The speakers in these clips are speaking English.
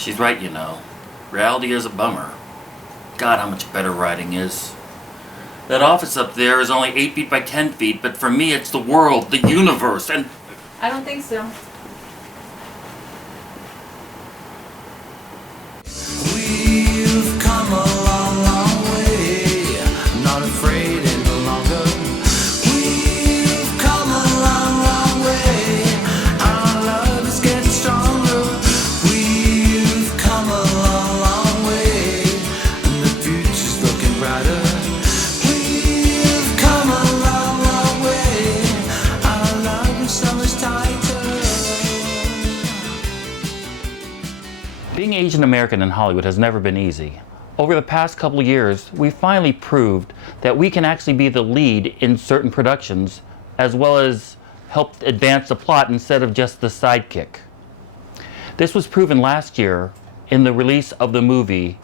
She's right, you know. Reality is a bummer. God, how much better writing is. That office up there is only 8 feet by 10 feet, but for me it's the world, the universe, and... I don't think so. We've come a long, long way. I'm not afraid any longer. We've come a long, long way. Our love is getting stronger. We've come a long, long way, and the future's looking brighter. We've come a long, long way. Our love is so much tighter. Being Asian American in Hollywood has never been easy. Over the past couple of years, we finally proved that we can actually be the lead in certain productions, as well as help advance the plot instead of just the sidekick. This was proven last year in the release of the movie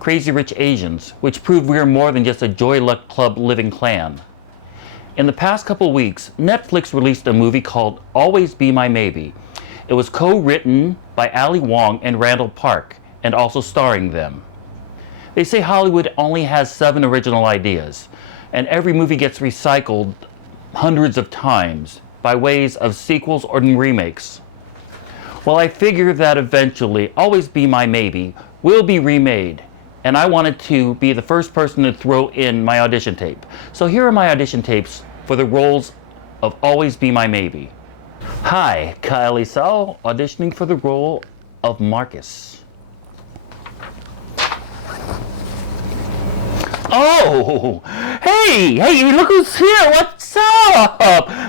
Crazy Rich Asians, which proved we are more than just a Joy Luck Club living clan. In the past couple of weeks, Netflix released a movie called Always Be My Maybe. It was co-written by Ali Wong and Randall Park, and also starring them. They say Hollywood only has 7 original ideas, and every movie gets recycled hundreds of times by ways of sequels or remakes. Well, I figure that eventually Always Be My Maybe will be remade, and I wanted to be the first person to throw in my audition tape. So here are my audition tapes for the roles of Always Be My Maybe. Hi, Kyle Isao, auditioning for the role of Marcus. Oh, hey, look who's here. What's up?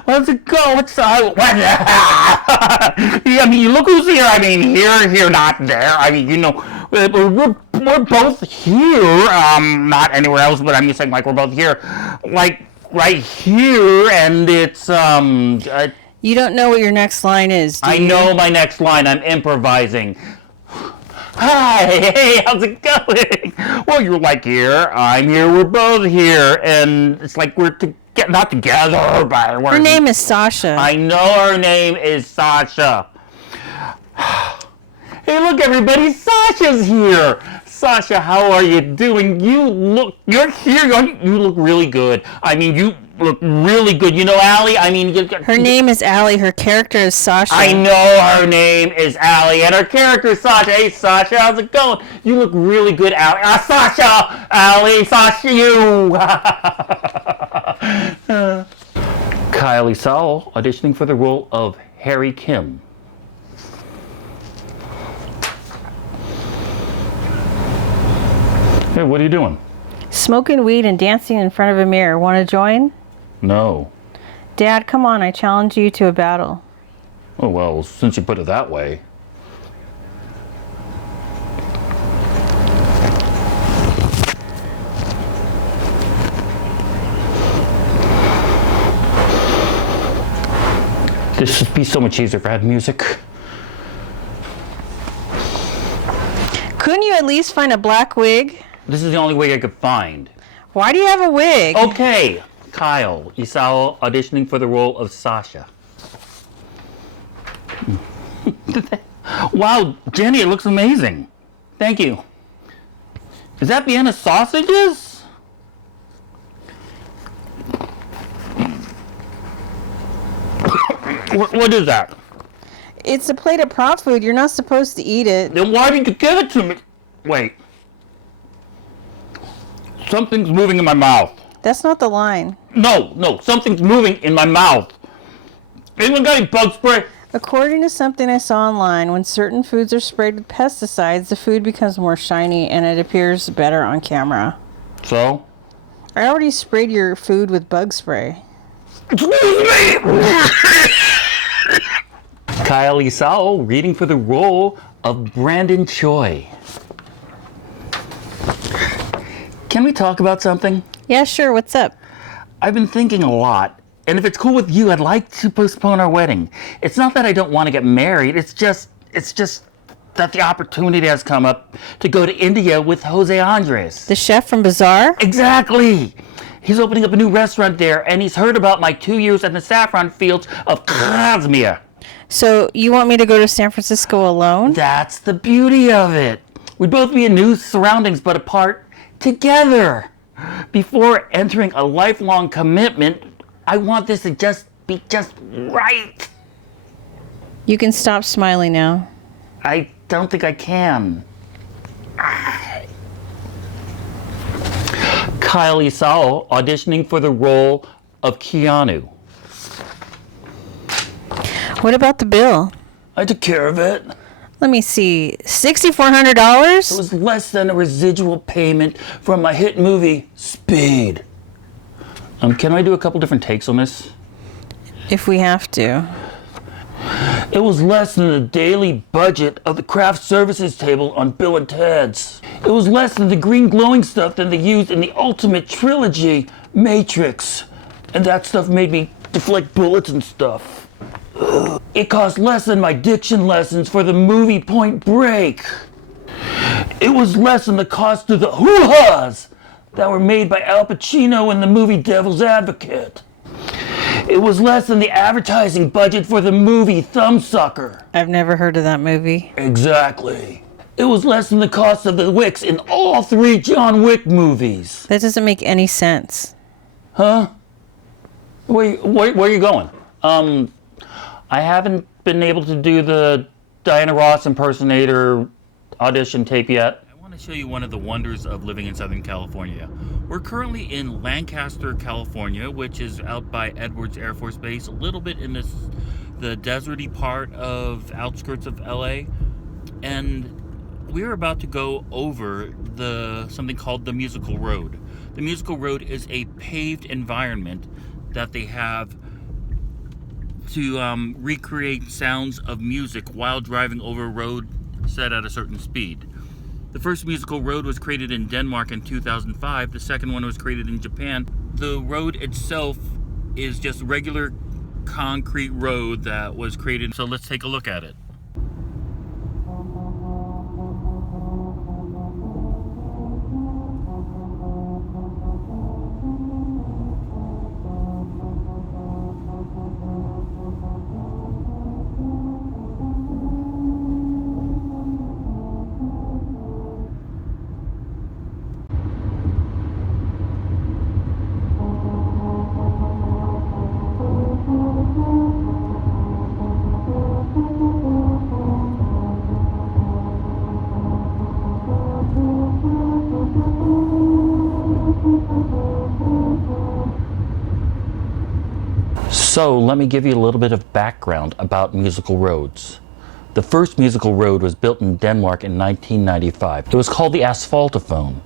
How's it go? What's up? What? I mean, look who's here. I mean, here, not there. I mean, you know, we're both here. Not anywhere else, but I'm just saying, like, we're both here. Like, right here, and it's, You don't know what your next line is, do you? I know my next line. I'm improvising. Hi, hey, how's it going? Well, you're like here, I'm here, we're both here, and it's like we're not together, but we're... Her name is Sasha. I know her name is Sasha. Hey, look, everybody, Sasha's here. Sasha, how are you doing? You're here, you look really good. I mean, you look really good. You know Allie? I mean... Her name is Allie. Her character is Sasha. I know her name is Allie, and her character is Sasha. Hey, Sasha, how's it going? You look really good, Allie. Sasha! Allie, Sasha, you! Kyle Isao, auditioning for the role of Harry Kim. Hey, what are you doing? Smoking weed and dancing in front of a mirror. Want to join? No. Dad, come on. I challenge you to a battle. Oh, well, since you put it that way. This would be so much easier if I had music. Couldn't you at least find a black wig? This is the only wig I could find. Why do you have a wig? Okay, Kyle Isao auditioning for the role of Sasha. Wow, Jenny, it looks amazing. Thank you. Is that Vienna sausages? What is that? It's a plate of prop food. You're not supposed to eat it. Then why did you give it to me? Wait. Something's moving in my mouth. That's not the line. No, something's moving in my mouth. Anyone got any bug spray? According to something I saw online, when certain foods are sprayed with pesticides, the food becomes more shiny and it appears better on camera. So? I already sprayed your food with bug spray. Excuse me! Kyle Isao reading for the role of Brandon Choi. Can we talk about something? Yeah, sure. What's up? I've been thinking a lot, and if it's cool with you, I'd like to postpone our wedding. It's not that I don't want to get married, it's just that the opportunity has come up to go to India with Jose Andres. The chef from Bazaar? Exactly! He's opening up a new restaurant there, and he's heard about my 2 years in the saffron fields of Kashmir. So you want me to go to San Francisco alone? That's the beauty of it. We'd both be in new surroundings but apart together. Before entering a lifelong commitment, I want this to be just right. You can stop smiling now. I don't think I can. Kyle Isao auditioning for the role of Keanu. What about the bill? I took care of it. Let me see. $6,400? It was less than a residual payment from my hit movie, Speed. Can I do a couple different takes on this? If we have to. It was less than the daily budget of the craft services table on Bill and Ted's. It was less than the green glowing stuff that they used in the ultimate trilogy, Matrix. And that stuff made me deflect bullets and stuff. It cost less than my diction lessons for the movie Point Break. It was less than the cost of the hoo-has that were made by Al Pacino in the movie Devil's Advocate. It was less than the advertising budget for the movie Thumbsucker. I've never heard of that movie. Exactly. It was less than the cost of the wicks in all 3 John Wick movies. That doesn't make any sense. Huh? Where are you going? I haven't been able to do the Diana Ross impersonator audition tape yet. I want to show you one of the wonders of living in Southern California. We're currently in Lancaster, California, which is out by Edwards Air Force Base, a little bit in the deserty part of outskirts of LA. And we're about to go over something called the Musical Road. The Musical Road is a paved environment that they have to recreate sounds of music while driving over a road set at a certain speed. The first musical road was created in Denmark in 2005. The second one was created in Japan. The road itself is just regular concrete road that was created. So let's take a look at it. So let me give you a little bit of background about musical roads. The first musical road was built in Denmark in 1995. It was called the Asphaltophone,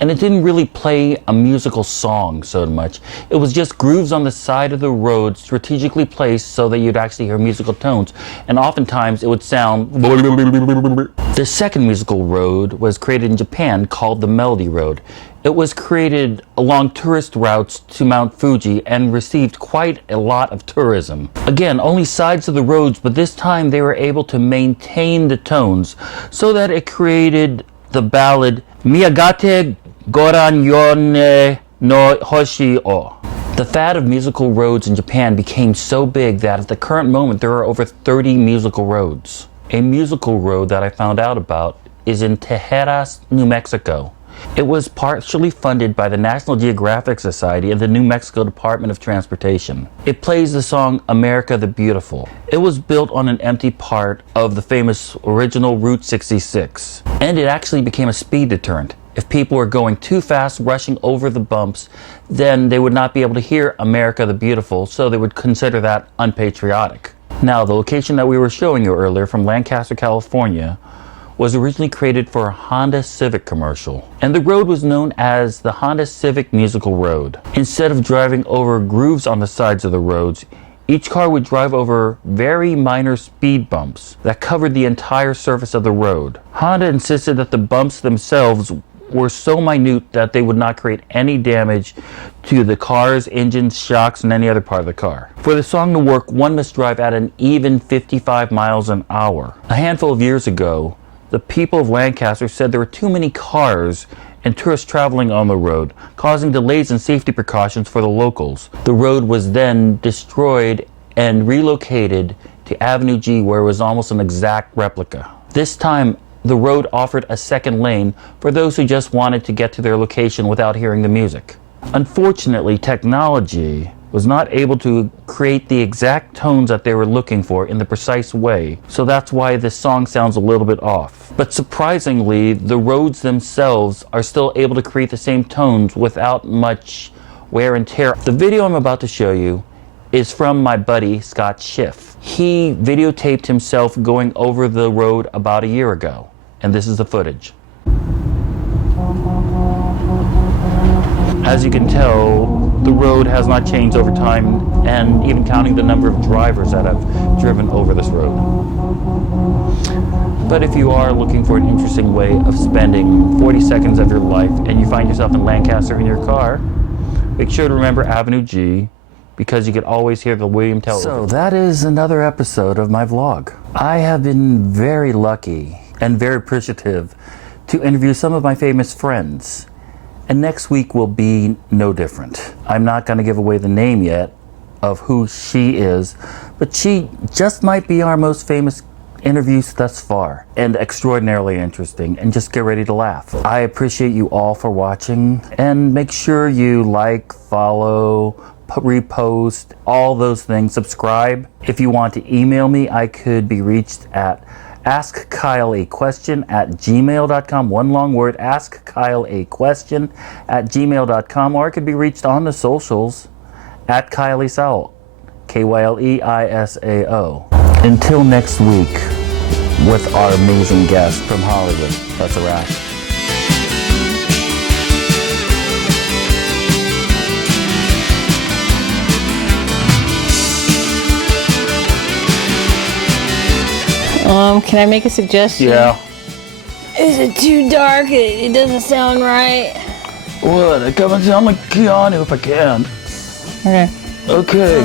and it didn't really play a musical song so much. It was just grooves on the side of the road strategically placed so that you'd actually hear musical tones, and oftentimes it would sound. The second musical road was created in Japan called the Melody Road. It was created along tourist routes to Mount Fuji and received quite a lot of tourism. Again, only sides of the roads, but this time they were able to maintain the tones so that it created the ballad Miyagate Goran Yone no Hoshi o. The fad of musical roads in Japan became so big that at the current moment there are over 30 musical roads. A musical road that I found out about is in Tejeras, New Mexico. It was partially funded by the National Geographic Society and the New Mexico Department of Transportation. It plays the song America the Beautiful. It was built on an empty part of the famous original Route 66, and it actually became a speed deterrent. If people were going too fast, rushing over the bumps, then they would not be able to hear America the Beautiful, so they would consider that unpatriotic. Now, the location that we were showing you earlier from Lancaster, California, was originally created for a Honda Civic commercial, and the road was known as the Honda Civic Musical Road. Instead of driving over grooves on the sides of the roads, each car would drive over very minor speed bumps that covered the entire surface of the road. Honda insisted that the bumps themselves were so minute that they would not create any damage to the car's engines, shocks, and any other part of the car. For the song to work, one must drive at an even 55 miles an hour. A handful of years ago, the people of Lancaster said there were too many cars and tourists traveling on the road, causing delays in safety precautions for the locals. The road was then destroyed and relocated to Avenue G, where it was almost an exact replica. This time, the road offered a second lane for those who just wanted to get to their location without hearing the music. Unfortunately, technology was not able to create the exact tones that they were looking for in the precise way, so that's why this song sounds a little bit off. But surprisingly, the roads themselves are still able to create the same tones without much wear and tear. The video I'm about to show you is from my buddy Scott Schiff. He videotaped himself going over the road about a year ago, and this is the footage. As you can tell, the road has not changed over time, and even counting the number of drivers that have driven over this road. But if you are looking for an interesting way of spending 40 seconds of your life and you find yourself in Lancaster in your car, make sure to remember Avenue G, because you can always hear the William Tell. So that is another episode of my vlog. I have been very lucky and very appreciative to interview some of my famous friends. And next week will be no different. I'm not going to give away the name yet of who she is, but she just might be our most famous interviews thus far, and extraordinarily interesting, and just get ready to laugh. I appreciate you all for watching, and make sure you like, follow, repost, all those things, subscribe. If you want to email me, I could be reached at askkyleaquestion@gmail.com. One long word, askkyleaquestion@gmail.com, or I could be reached on the socials at Kyle Isao, Kyle-E-I-S-A-O. Until next week with our amazing guest from Hollywood. That's a wrap. Can I make a suggestion? Yeah. Is it too dark? It doesn't sound right. What? I come and sound like Keanu if I can. Okay. Okay.